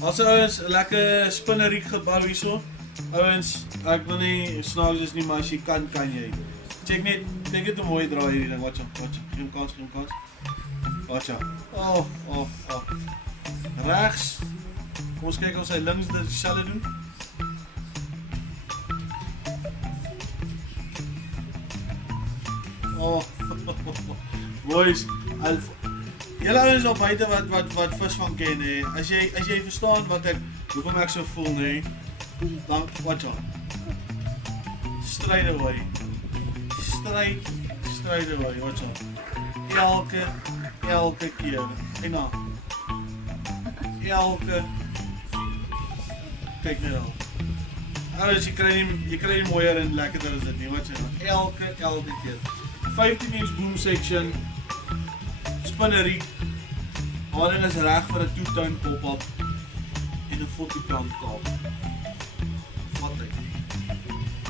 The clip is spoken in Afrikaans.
Als ouens, lekker spinneriek gebouw hierso. Ouens, ek wil nie snaaks is nie, maar as jy kan jy. Check net, kyk net hoe mooi draai hierdie ding, watcha. Geen kans. Watcha. Oh. Regs. Kom ons kyk of sy links dit dieselfde doen. Oh, boys, julle ouens daar buite wat visvang ken hè. As jy verstaan hoekom ek so voel nê, dan watch out. Straight away, watch out. Elke keer. En dan. Kyk net al. Ouens, jy kry nie mooier en lekkerder as dit nie, watch out. Elke keer. 15-inch boom section, spinneriek, haring is reg vir 'n 2-tone pop-up en 'n 40-pound kaap.